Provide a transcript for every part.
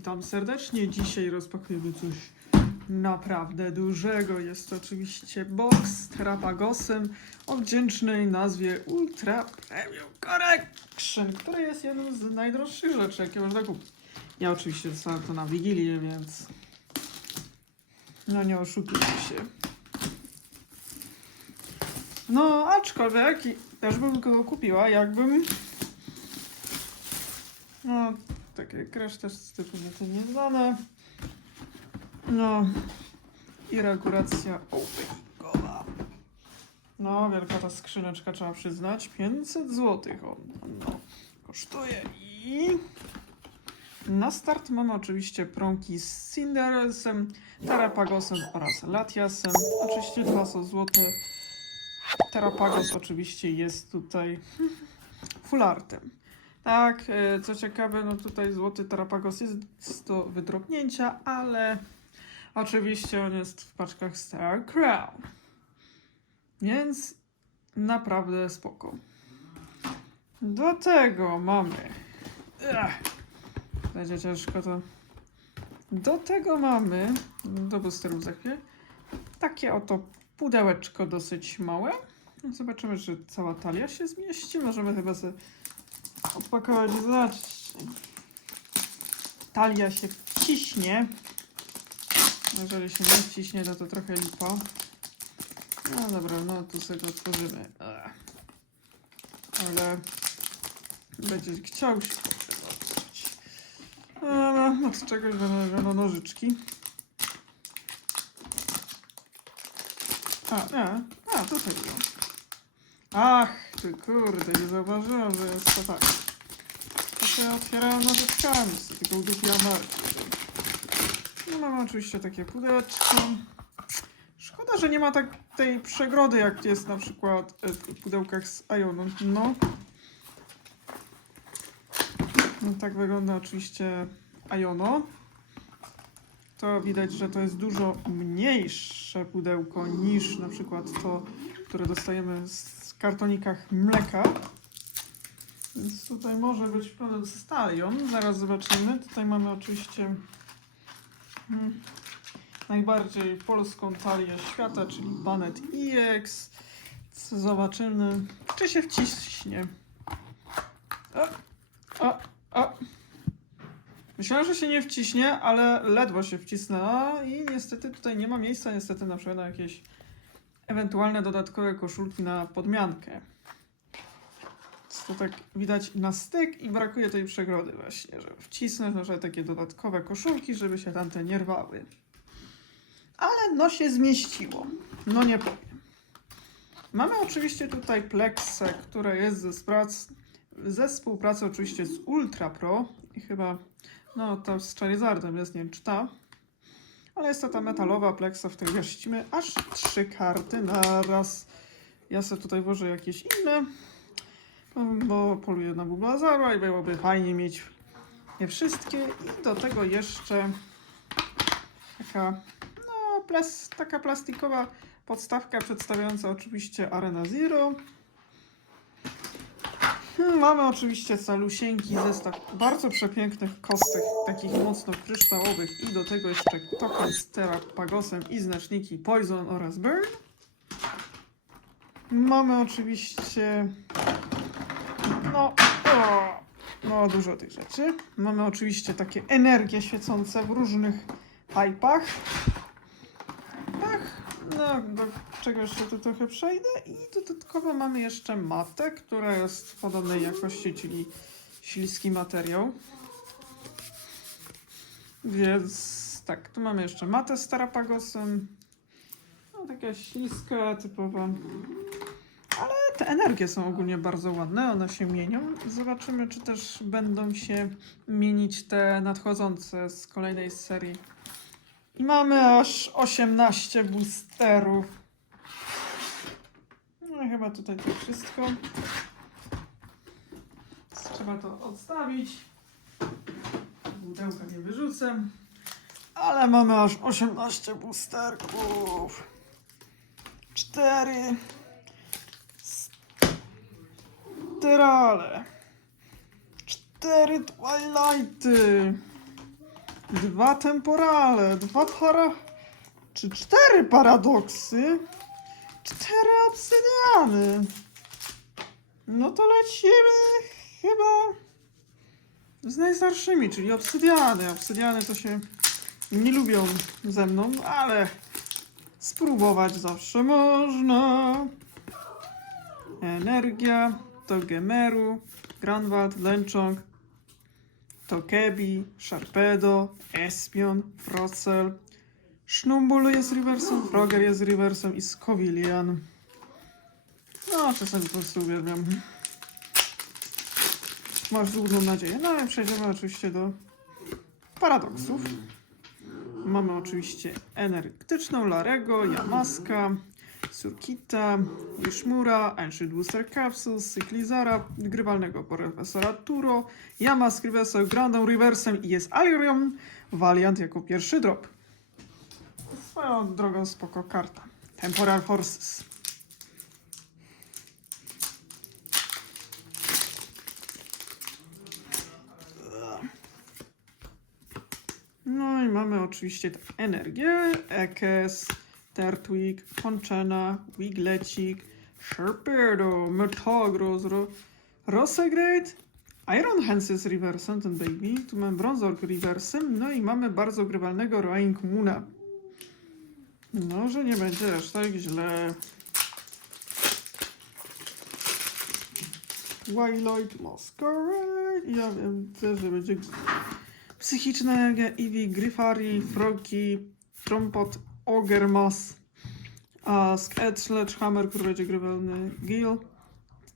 witam serdecznie. Dzisiaj rozpakujemy coś naprawdę dużego. Jest to oczywiście box z Terapagosem o wdzięcznej nazwie Ultra Premium Correction, który jest jedną z najdroższych rzeczy, jakie można kupić. Ja oczywiście dostałem to na Wigilię, więc no nie oszukujmy się. No, aczkolwiek też bym go kupiła, jakbym no, takie crash też z typu to nieznane. No, i regulacja openingowa. No, wielka ta skrzyneczka, trzeba przyznać. 500 zł on no, kosztuje i... Na start mamy oczywiście prąki z Cinderelsem, Terapagosem oraz Latiasem. Oczywiście dwa są złote. Terapagos oczywiście jest tutaj fulartem. Tak, e, co ciekawe, no tutaj złoty Terapagos jest do wydrobnięcia, ale oczywiście on jest w paczkach Star Crown. Więc naprawdę spoko. Do tego mamy. Ech, będzie ciężko to. Do tego mamy. Do boosterów za. Takie oto pudełeczko dosyć małe. Zobaczymy, czy cała talia się zmieści. Możemy chyba sobie odpakować i zobaczyć. Talia się wciśnie. Jeżeli się nie wciśnie, no to trochę lipa. No dobra, no tu sobie go otworzymy. Ale będzie chciał się otworzyć. Ale no, od czegoś będą nożyczki. A, nie. A, tutaj było. Ach, ty kurde, nie zauważyłem, że jest to tak. To się otwierają nożyczkami, z tylko udupiła marki. No mamy oczywiście takie pudełeczko. Szkoda, że nie ma tak tej przegrody, jak jest na przykład e, w pudełkach z Ioną. No. no. Tak wygląda oczywiście Iono. To widać, że to jest dużo mniejsze pudełko niż na przykład to, które dostajemy w kartonikach mleka. Więc tutaj może być problem z talią. Zaraz zobaczymy. Tutaj mamy oczywiście mm, najbardziej polską talię świata, czyli Banet EX. Zobaczymy, czy się wciśnie. O, o, o. Myślałem, że się nie wciśnie, ale ledwo się wcisnęła i niestety tutaj nie ma miejsca niestety na przykład na jakieś ewentualne dodatkowe koszulki na podmiankę. Więc To tak widać na styk i brakuje tej przegrody właśnie, żeby wcisnąć przykład takie dodatkowe koszulki, żeby się tamte nie rwały. Ale no się zmieściło. No nie powiem. Mamy oczywiście tutaj Plexę, która jest ze, sprac, ze współpracy oczywiście z Ultra Pro i chyba no to z Charizardem jest, nie wiem czy ta. Ale jest to ta metalowa Plexa, w której mieścimy aż trzy karty na raz. Ja sobie tutaj włożę jakieś inne, bo poluję na Bulbazara i byłoby fajnie mieć je wszystkie. I do tego jeszcze taka, no, plas, taka plastikowa podstawka przedstawiająca oczywiście Arena Zero. Hmm, Mamy oczywiście calusieńki zestaw bardzo przepięknych kostek, takich mocno kryształowych i do tego jeszcze token z Terapagosem i znaczniki Poison oraz Burn. Mamy oczywiście no, o, no dużo tych rzeczy. Mamy oczywiście takie energie świecące w różnych pipe'ach. Ach, no, czego jeszcze tu trochę przejdę. I dodatkowo mamy jeszcze matę, która jest podobnej jakości, czyli śliski materiał. Więc tak, tu mamy jeszcze matę z Tarapagosem. No, taka śliska, typowa. Ale te energie są ogólnie bardzo ładne, one się mienią. Zobaczymy, czy też będą się mienić te nadchodzące z kolejnej serii. I mamy aż 18 boosterów. Chyba tutaj to wszystko. Trzeba to odstawić. Pudełka nie wyrzucę. Ale mamy aż 18 boosterków. 4 Terale. Cztery Twilighty. dwa temporale, dwa para... czy cztery paradoksy, cztery obsydiany. No to lecimy chyba z najstarszymi, czyli obsydiany. Obsydiany to się nie lubią ze mną, ale spróbować zawsze można. Energia, to Gemeru, Granwald, Lęczong, Tokebi, Sharpedo, Espion, Frocel, Sznumbul jest rewersem, Frogger jest rewersem i Skowilian. No, czasami po prostu uwielbiam. Masz złudną nadzieję. No i przejdziemy oczywiście do paradoksów. Mamy oczywiście energetyczną Larego, Yamaska, Surkita, Wishmura, Ancient Booster Capsules, Cyclizara, grywalnego profesora Turo, Yamask Reversal, Grandon Reversem i jest Alirion Valiant jako pierwszy drop. Swoją drogą spoko karta. Temporal Forces. No i mamy oczywiście tak, energię, Ekes, Tertwig, Ponchena, Wiglecik, Sharpedo, Metagross, Ro Rosegrade, Iron Hands jest reversem, ten baby, tu mamy Bronzork reversem, no i mamy bardzo grywalnego Roaring Moona. No, że nie będzie aż tak źle. Twilight Masquerade, ja wiem też, że będzie Psychiczna energia Eevee, Gryfari, Froki, Trompot, Ogermas, Ask, Ed, Sledgehammer, który będzie grywalny, Gil,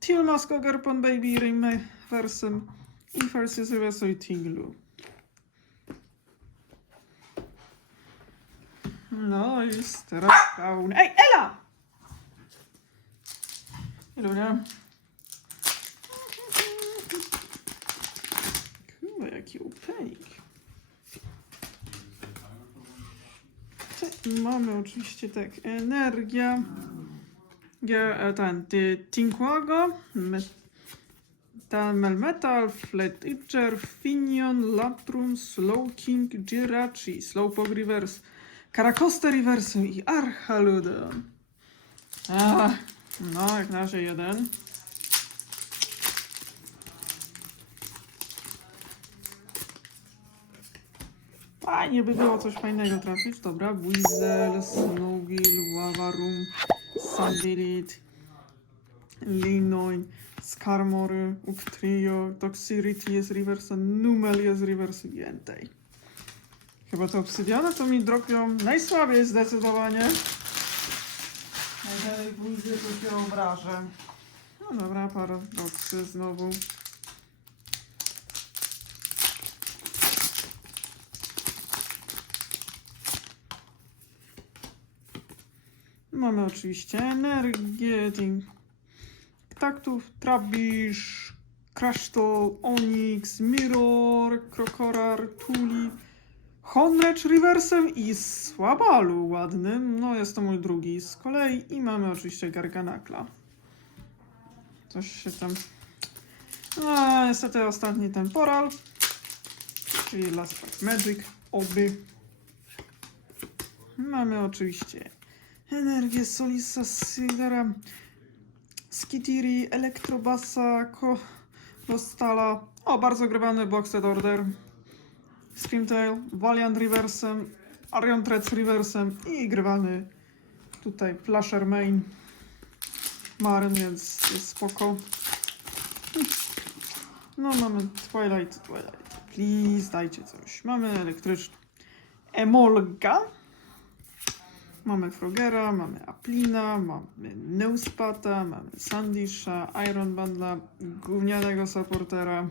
Tilmask, Ogerpon, Baby, Rim, Versem, i First jest Reverso i Tinglu. No i teraz pełny. Ej, Ela! Ilunia. Kurwa, jaki upenik. Te- Mamy oczywiście tak, energia. Ja, e, ten, Tinkwago, me, ten Melmetal, Flat Itcher, Finion, Latrum, Slowking, Jirachi, Slowpoke Reverse, Karakosta Reverse i Archaludon. No, jak na razie jeden. Fajnie by było coś fajnego trafić. Dobra, Weasel, Snowgill, Wavarum, Sandilit, Linoin, Skarmory, Uktrio, Toxirity jest reverse, Numel jest reverse i Entei. Chyba te obsydiany to mi dropią najsłabiej zdecydowanie. Jeżeli pójdzie, to się obrażę. No dobra, paradoksy znowu. Mamy oczywiście energię, taktów, trabisz, crystal, onyx, mirror, krokorar, tuli, honrecz reversem i słabalu ładnym. No jest to mój drugi z kolei i mamy oczywiście garganakla. Coś się tam... No, niestety ostatni temporal, czyli Last Pack Magic, oby. Mamy oczywiście Energię Solisa, Sidera, Skitiri, Elektrobasa, Ko Rostala. O, bardzo grywany Boxed Order. Screamtail, Valiant Reversem, Arion Threads Reversem i grywany tutaj Flasher Main. Maren, więc jest spoko. No, mamy Twilight, Twilight. Please, dajcie coś. Mamy elektryczny. Emolga. Mamy Frogera, mamy Aplina, mamy Neuspata, mamy Sandisha, Iron Bundla, gównianego supportera.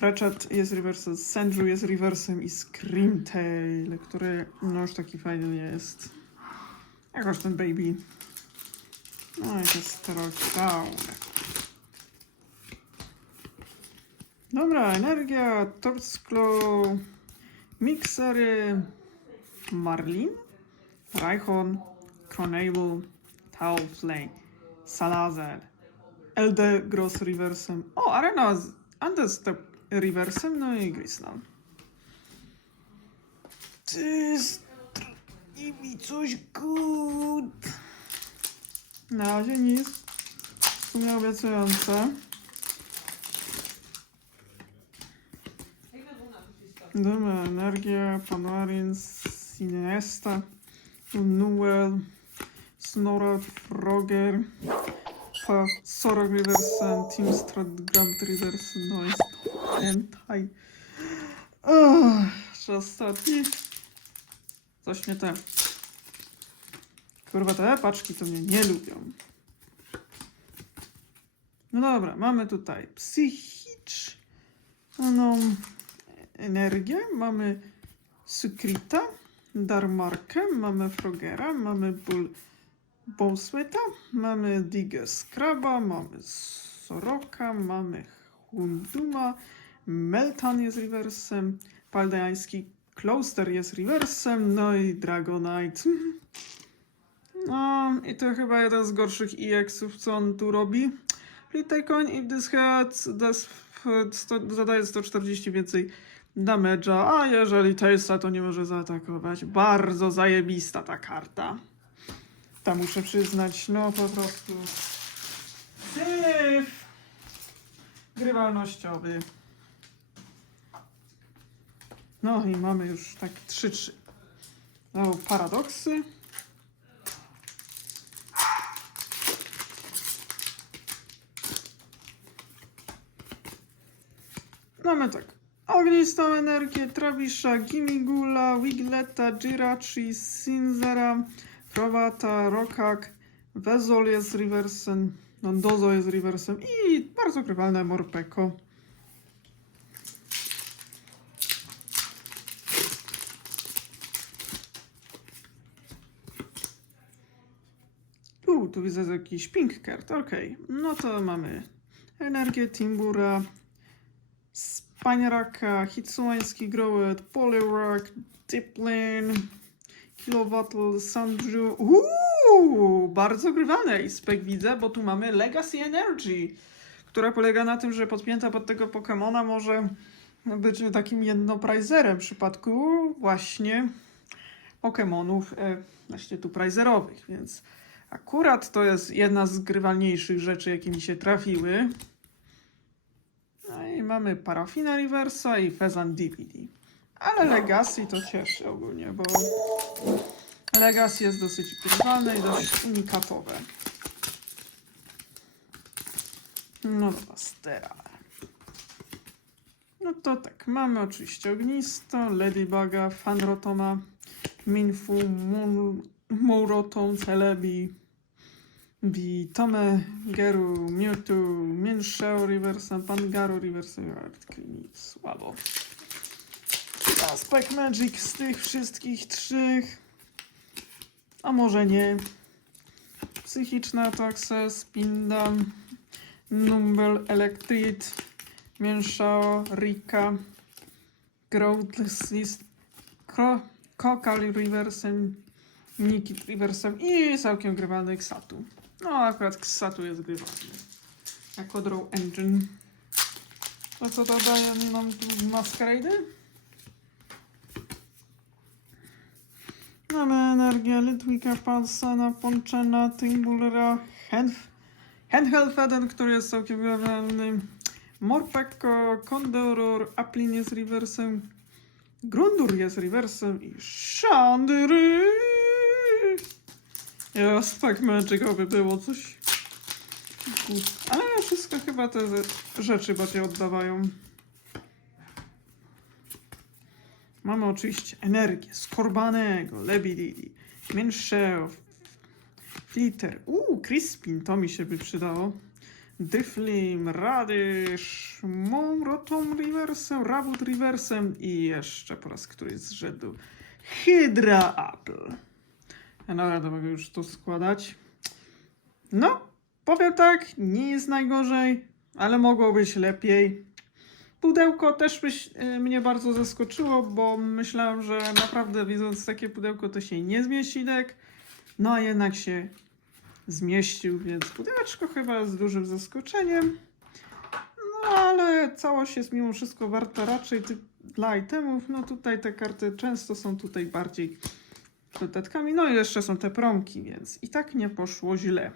Frechet jest reversem, Sandrew jest reversem i Screamtail, który no już taki fajny jest. Jakoś ten baby. No i to jest Trolldown. Dobra, energia, Torsklo, Mixery, Marlin. Raichon, Cronable, Talflame, Salazar, Elde Gross Reversem. O, Arena z Reversem, no i Grislam. Ty, i mi coś good. Na razie nic. W sumie obiecujące. Dobra, Energia, Panarin, Sinesta, Nuel, Snorra, Frogger, Pa, Sorok Riversen, Teamstrad, Grand Riversen, Noise, Hentai. Oh, jeszcze ostatni. Coś nie te. Kurwa, te paczki to mnie nie lubią. No dobra, mamy tutaj psychiczną energię, mamy Sukrita, Darmarkę, mamy Frogera, mamy Bull Bowsweta, mamy Digger Scraba, mamy Soroka, mamy Hunduma, Meltan jest rewersem, Paldeański Closter jest rewersem, no i Dragonite. No i to chyba jeden z gorszych EX-ów, co on tu robi. Little coin if this head zadaje 140 więcej damage'a, a jeżeli Tailsa to nie może zaatakować. Bardzo zajebista ta karta. Ta muszę przyznać, no po prostu syf grywalnościowy. No i mamy już tak 3-3. No, paradoksy. Mamy tak. Ognistą energię Travisha, Gimigula, Wigleta, Jirachi, Cinzera, Frowata, Rokak, Wezol jest reversem, Nandozo jest reversem i bardzo grywalne Morpeko. Tu widzę jakiś pink card, okej. No to mamy energię Timbura, Spaniaraka, Hitsuański Growet, Poliwrak, Diplin, Kilowattle, Sandru. Uuu, bardzo grywalne i spek widzę, bo tu mamy Legacy Energy, która polega na tym, że podpięta pod tego Pokemona może być takim jednoprizerem w przypadku właśnie Pokemonów e, właśnie tu prizerowych, więc akurat to jest jedna z grywalniejszych rzeczy, jakie mi się trafiły. No i mamy Parafina Reversa i Fezan DVD. Ale Legacy to cieszy ogólnie, bo Legacy jest dosyć grywalne i dość unikatowe. No dobra, Stera. No to tak, mamy oczywiście Ognisto, Ladybuga, Fanrotoma, Minfu, Muroton, Celebi, Bi, Tome, Geru, Mewtwo, Minshao, Reversem, Pangaru, Reversem, nic, słabo. Aspect Magic z tych wszystkich trzech, a może nie. Psychiczna Toxa, Spindam, Numbel, Electrit, Minshao, Rika, Kro- Kokal Reversem, Nikit Reversem i całkiem grywalny Xatu. No, akurat Xatu jest grywalny. Jako Draw Engine. To co to daje nam tu Masquerade? Mamy energię Litwika, Palsana, Ponchena, Timbulera, Henhelfeden, który jest całkiem grywalny. Morpeko, Condoror, Aplin jest reversem, Grundur jest reversem i Shandry. Jest tak magicowy było coś. Ale wszystko chyba te rzeczy bardziej oddawają. Mamy oczywiście energię Skorbanego, Lebididi, Minshew, Flitter, uuu, Crispin, to mi się by przydało. Dyflim, Radysz, Monrotom Reversem, Rabut Reversem i jeszcze po raz któryś z rzędu Hydra Apple. Ja naprawdę mogę już to składać. No, powiem tak, nie jest najgorzej, ale mogło być lepiej. Pudełko też byś, y, mnie bardzo zaskoczyło, bo myślałem, że naprawdę widząc takie pudełko to się nie zmieści dek. No a jednak się zmieścił, więc pudełeczko chyba jest dużym zaskoczeniem. No ale całość jest mimo wszystko warta raczej dla itemów, no tutaj te karty często są tutaj bardziej dodatkami. No i jeszcze są te promki, więc i tak nie poszło źle.